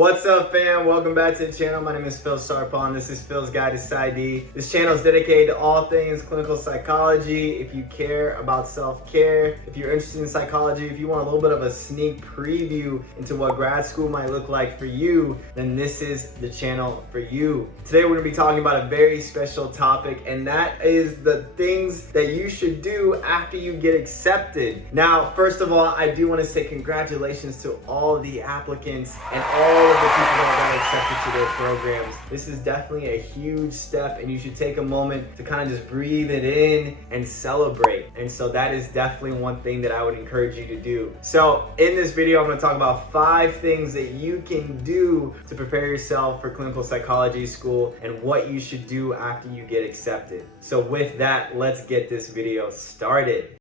What's up, fam? Welcome back to the channel. My name is Phil Sarpon. This is Phil's Guide to PsyD. This channel is dedicated to all things clinical psychology. If you care about self-care, if you're interested in psychology, if you want a little bit of a sneak preview into what grad school might look like for you, then this is the channel for you. Today we're going to be talking about a very special topic, and that is the things that you should do after you get accepted. Now, first of all, I do want to say congratulations to all the applicants and all of the people that got accepted to their programs. This is definitely a huge step, and you should take a moment to kind of just breathe it in and celebrate. And so that is definitely one thing that I would encourage you to do. So in this video, I'm going to talk about 5 things that you can do to prepare yourself for clinical psychology school and what you should do after you get accepted. So with that, let's get this video started.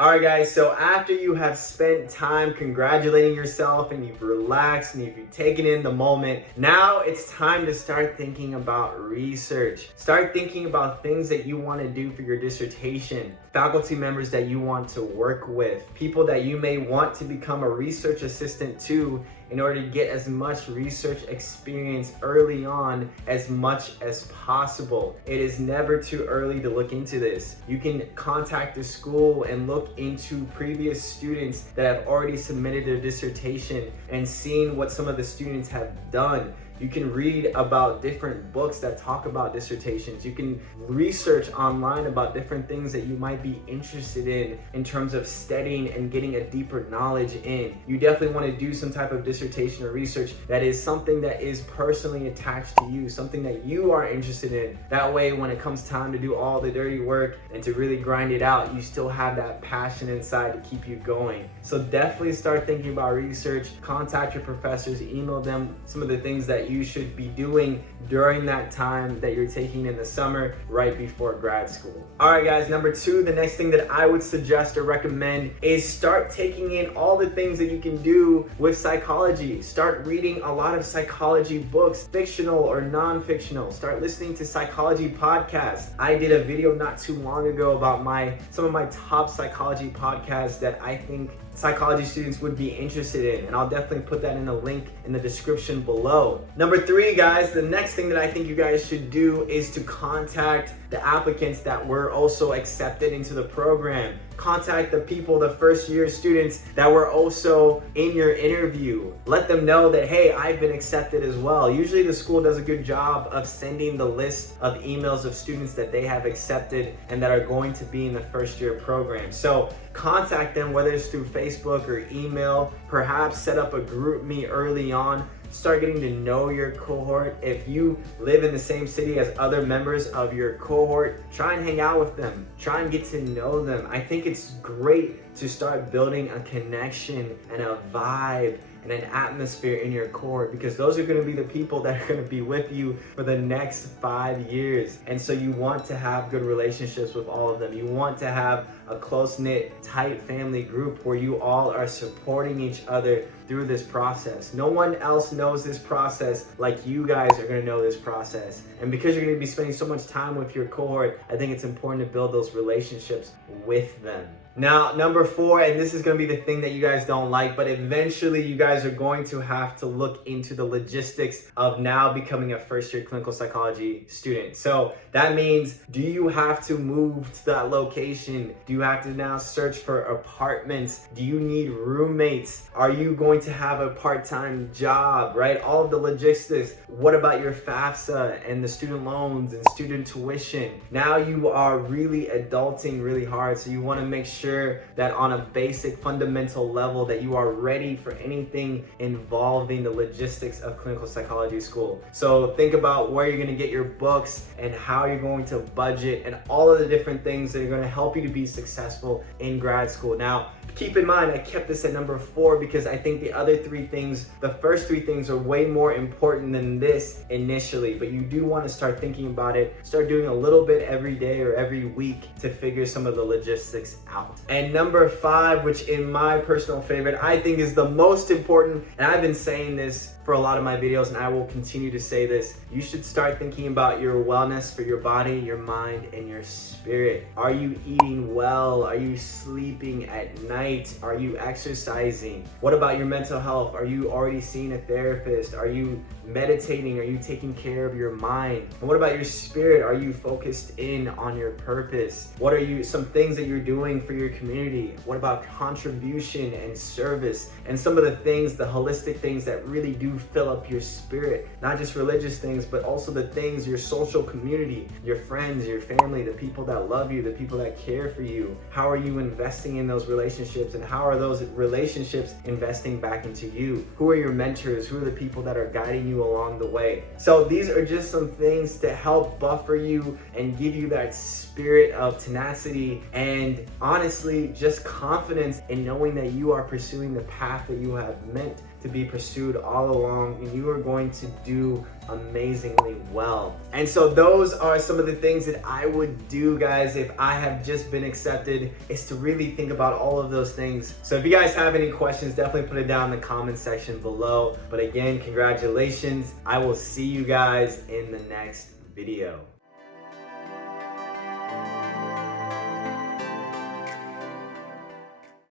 Alright guys, so after you have spent time congratulating yourself and you've relaxed and you've taken in the moment, now it's time to start thinking about research. Start thinking about things that you want to do for your dissertation, faculty members that you want to work with, people that you may want to become a research assistant to in order to get as much research experience early on as much as possible. It is never too early to look into this. You can contact the school and look into previous students that have already submitted their dissertation and seen what some of the students have done. You can read about different books that talk about dissertations. You can research online about different things that you might be interested in terms of studying and getting a deeper knowledge in. You definitely want to do some type of dissertation or research that is something that is personally attached to you, something that you are interested in. That way, when it comes time to do all the dirty work and to really grind it out, you still have that passion inside to keep you going. So definitely start thinking about research, contact your professors, email them some of the things that you should be doing during that time that you're taking in the summer right before grad school. All right guys, number 2, the next thing that I would suggest or recommend is start taking in all the things that you can do with psychology. Start reading a lot of psychology books, fictional or non-fictional. Start listening to psychology podcasts. I did a video not too long ago about some of my top psychology podcasts that I think psychology students would be interested in, and I'll definitely put that in a link in the description below. Number 3, guys, the next thing that I think you guys should do is to contact the applicants that were also accepted into the program. Contact the people, the first year students that were also in your interview. Let them know that, hey, I've been accepted as well. Usually the school does a good job of sending the list of emails of students that they have accepted and that are going to be in the first year program. So contact them, whether it's through Facebook or email. Perhaps set up a group meet early on. Start getting to know your cohort. If you live in the same city as other members of your cohort, try and hang out with them. Try and get to know them. I think it's great to start building a connection and a vibe and an atmosphere in your cohort, because those are going to be the people that are going to be with you for the next 5 years. And so you want to have good relationships with all of them. You want to have a close-knit, tight family group where you all are supporting each other through this process. No one else knows this process like you guys are going to know this process. And because you're going to be spending so much time with your cohort, I think it's important to build those relationships with them. Now, number 4, and this is going to be the thing that you guys don't like, but eventually you guys are going to have to look into the logistics of now becoming a first-year clinical psychology student. So that means, do you have to move to that location? Do you have to now search for apartments? Do you need roommates? Are you going to have a part-time job, right? All of the logistics. What about your FAFSA and the student loans and student tuition? Now you are really adulting really hard, so you want to make sure that on a basic fundamental level that you are ready for anything involving the logistics of clinical psychology school. So think about where you're going to get your books and how you're going to budget and all of the different things that are going to help you to be successful in grad school. Now, keep in mind, I kept this at number 4 because I think the other 3 things, the first 3 things are way more important than this initially, but you do want to start thinking about it. Start doing a little bit every day or every week to figure some of the logistics out. And number 5, which in my personal favorite, I think is the most important, and I've been saying this for a lot of my videos and I will continue to say this, you should start thinking about your wellness for your body, your mind, and your spirit. Are you eating well? Are you sleeping at night? Are you exercising? What about your mental health? Are you already seeing a therapist? Are you meditating? Are you taking care of your mind? And what about your spirit? Are you focused in on your purpose? What are some things that you're doing for your community? What about contribution and service? And some of the things, the holistic things that really do fill up your spirit, not just religious things, but also the things, your social community, your friends, your family, the people that love you, the people that care for you. How are you investing in those relationships, and how are those relationships investing back into you? Who are your mentors? Who are the people that are guiding you along the way? So these are just some things to help buffer you and give you that spirit of tenacity and honestly just confidence in knowing that you are pursuing the path that you have meant to be pursued all along, and you are going to do amazingly well. And so those are some of the things that I would do, guys, if I have just been accepted, is to really think about all of those things. So if you guys have any questions, definitely put it down in the comment section below. But again, congratulations. I will see you guys in the next video.